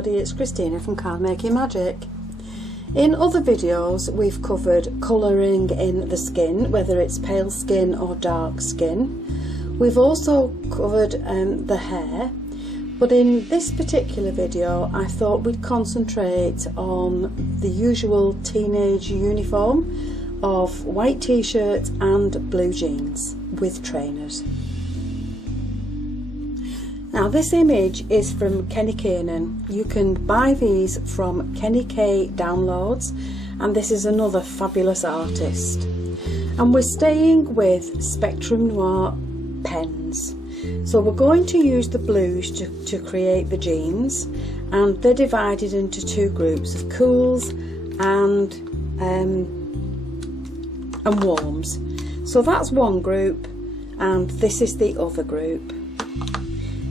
everybody, it's Christina from Card Making Magic. In other videos we've covered colouring in the skin, whether it's pale skin or dark skin. We've also covered the hair, but in this particular video I thought we'd concentrate on the usual teenage uniform of white t-shirt and blue jeans with trainers. Now this image is from Kenny Kiernan. You can buy these from Kenny K Downloads, and this is another fabulous artist. And we're staying with Spectrum Noir pens. So we're going to use the blues to create the jeans, and they're divided into two groups of cools and warms. So that's one group, and this is the other group.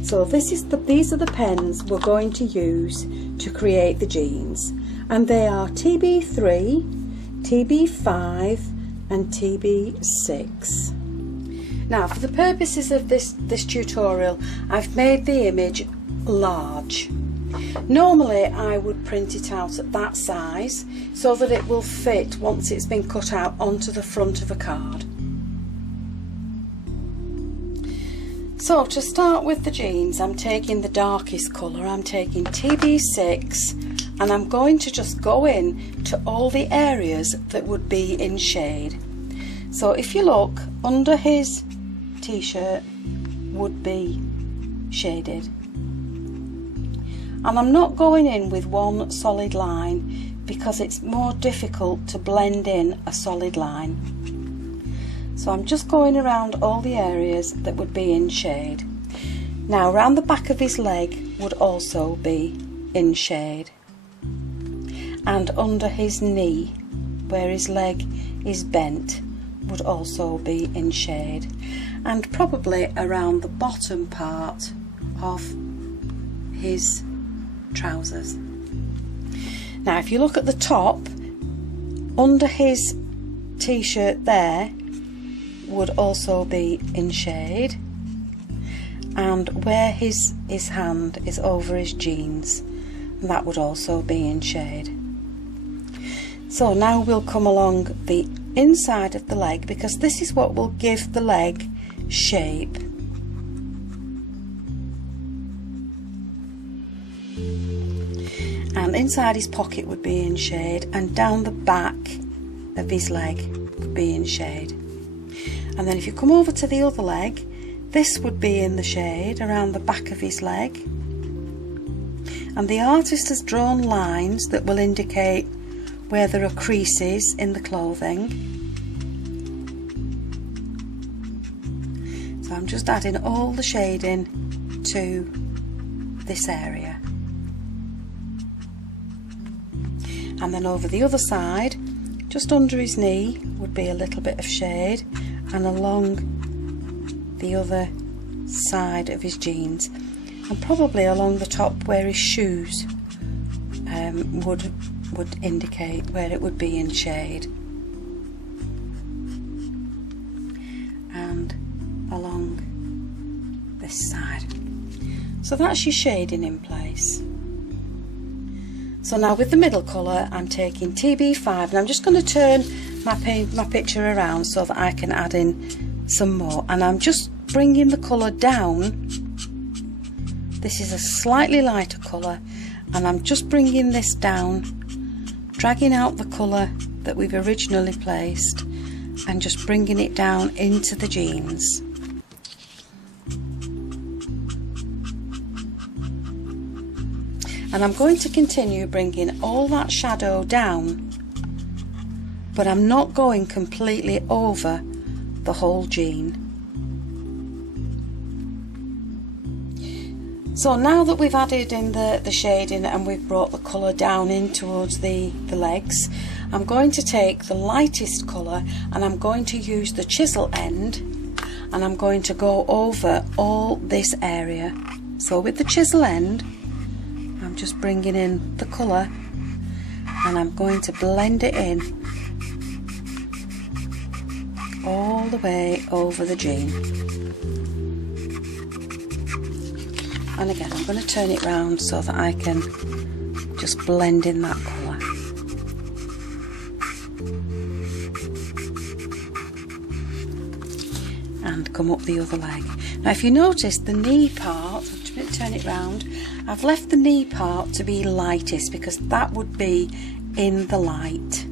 So these are the pens we're going to use to create the jeans, and they are TB3, TB5 and TB6. Now for the purposes of this tutorial I've made the image large. Normally I would print it out at that size so that it will fit once it's been cut out onto the front of a card. So to start with the jeans, I'm taking the darkest colour, I'm taking TB6, and I'm going to just go in to all the areas that would be in shade. So if you look, under his t-shirt would be shaded. And I'm not going in with one solid line because it's more difficult to blend in a solid line. So I'm just going around all the areas that would be in shade. Now around the back of his leg would also be in shade. And under his knee, where his leg is bent, would also be in shade. And probably around the bottom part of his trousers. Now if you look at the top, under his t-shirt there would also be in shade, and where his hand is over his jeans, that would also be in shade. So now we'll come along the inside of the leg, because this is what will give the leg shape. And inside his pocket would be in shade, and down the back of his leg would be in shade. And then if you come over to the other leg, this would be in the shade around the back of his leg. And the artist has drawn lines that will indicate where there are creases in the clothing. So I'm just adding all the shading to this area. And then over the other side, just under his knee would be a little bit of shade, and along the other side of his jeans, and probably along the top where his shoes would indicate where it would be in shade, and along this side. So that's your shading in place. So now with the middle colour I'm taking TB5, and I'm just going to turn my picture around so that I can add in some more, and I'm just bringing the colour down. This is a slightly lighter colour, and I'm just bringing this down, dragging out the colour that we've originally placed and just bringing it down into the jeans. And I'm going to continue bringing all that shadow down, but I'm not going completely over the whole jean. So now that we've added in the shading and we've brought the colour down in towards the legs, I'm going to take the lightest colour and I'm going to use the chisel end, and I'm going to go over all this area. So with the chisel end I'm just bringing in the colour and I'm going to blend it in all the way over the jean. And again, I'm going to turn it round so that I can just blend in that colour. And come up the other leg. Now if you notice the knee part, I'm just going to turn it round, I've left the knee part to be lightest because that would be in the light.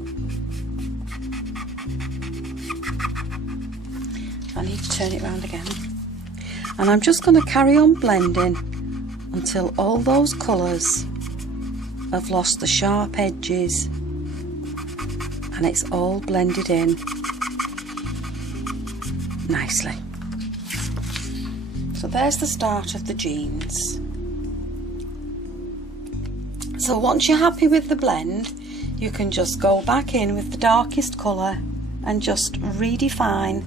I need to turn it round again. And I'm just going to carry on blending until all those colours have lost the sharp edges and it's all blended in nicely. So there's the start of the jeans. So once you're happy with the blend, you can just go back in with the darkest colour and just redefine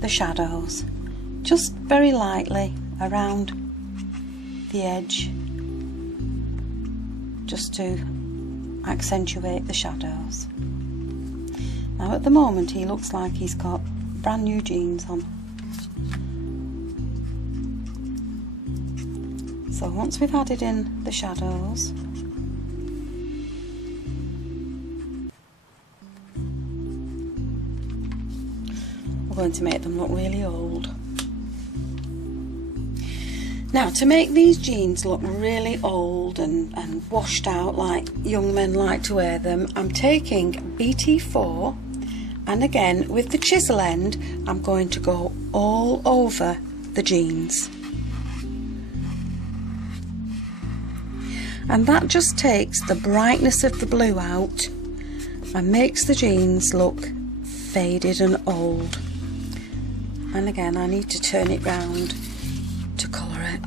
the shadows, just very lightly around the edge, just to accentuate the shadows. Now at the moment he looks like he's got brand new jeans on. So once we've added in the shadows, we're going to make them look really old. Now to make these jeans look really old and washed out like young men like to wear them, I'm taking BT4 and again with the chisel end I'm going to go all over the jeans. And that just takes the brightness of the blue out and makes the jeans look faded and old. And again I need to turn it round to colour it.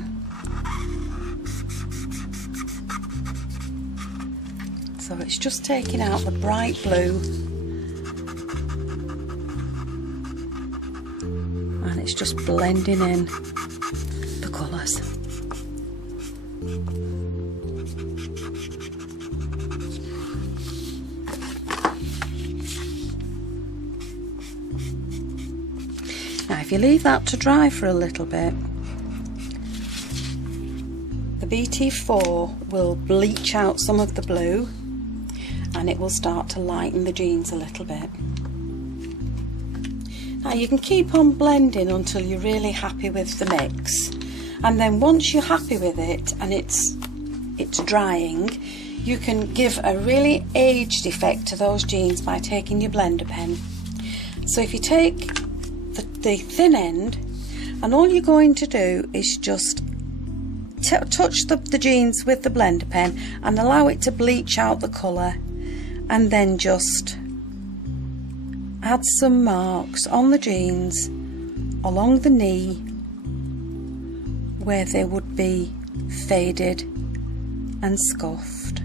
So it's just taking out the bright blue and it's just blending in the colours. Now if you leave that to dry for a little bit, the BT4 will bleach out some of the blue and it will start to lighten the jeans a little bit. Now you can keep on blending until you're really happy with the mix, and then once you're happy with it and it's drying, you can give a really aged effect to those jeans by taking your blender pen. So if you take the thin end and all you're going to do is just touch the jeans with the blender pen and allow it to bleach out the colour, and then just add some marks on the jeans along the knee where they would be faded and scuffed,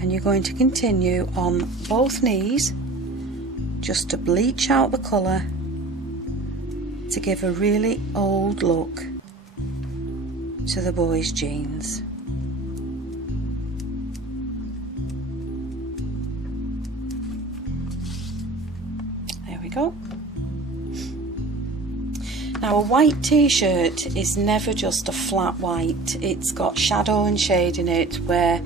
and you're going to continue on both knees just to bleach out the colour to give a really old look to the boys' jeans. There we go. Now a white t-shirt is never just a flat white, it's got shadow and shade in it where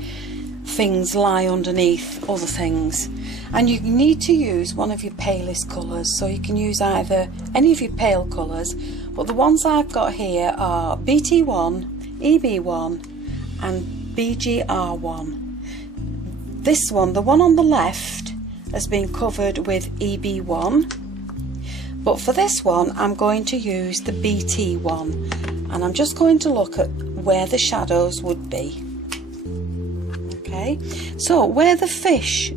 things lie underneath other things, and you need to use one of your palest colours. So you can use either any of your pale colours, but the ones I've got here are BT1, EB1 and BGR1. This one, the one on the left, has been covered with EB1, but for this one I'm going to use the BT1, and I'm just going to look at where the shadows would be. Okay, so where the fish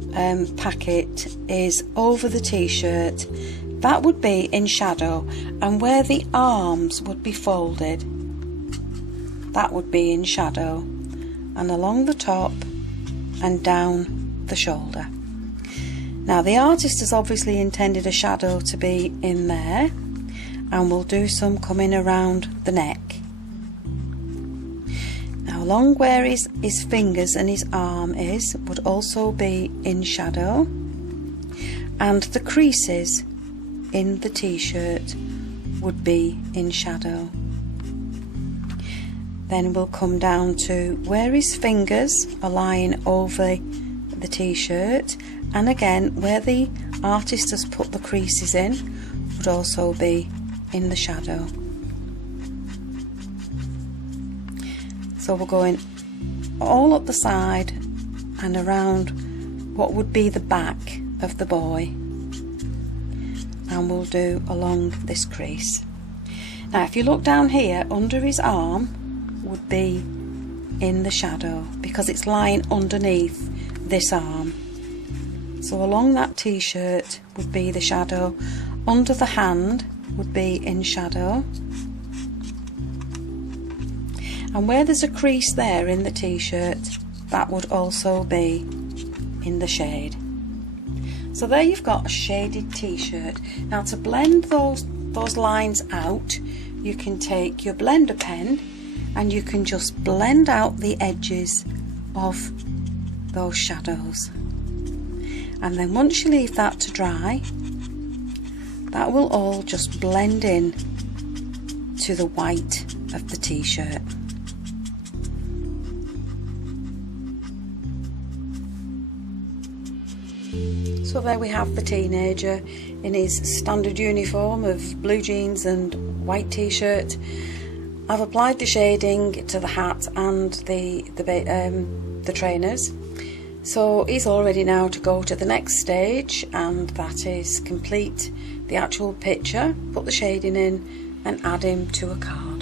packet is over the t-shirt, that would be in shadow, and where the arms would be folded, that would be in shadow, and along the top and down the shoulder. Now the artist has obviously intended a shadow to be in there, and we'll do some coming around the neck. Now along where his fingers and his arm is would also be in shadow, and the creases in the t-shirt would be in shadow. then we'll come down to where his fingers are lying over the t-shirt, and again where the artist has put the creases in would also be in the shadow. So we're going all up the side and around what would be the back of the boy, and we'll do along this crease. Now if you look down here, under his arm would be in the shadow because it's lying underneath this arm. So along that t-shirt would be the shadow, under the hand would be in shadow, and where there's a crease there in the t-shirt, that would also be in the shade. So there you've got a shaded t-shirt. Now to blend those lines out, you can take your blender pen and you can just blend out the edges of those shadows, and then once you leave that to dry, that will all just blend in to the white of the t-shirt. So there we have the teenager in his standard uniform of blue jeans and white t-shirt. I've applied the shading to the hat and the trainers, so he's all ready now to go to the next stage, and that is complete the actual picture, put the shading in and add him to a card.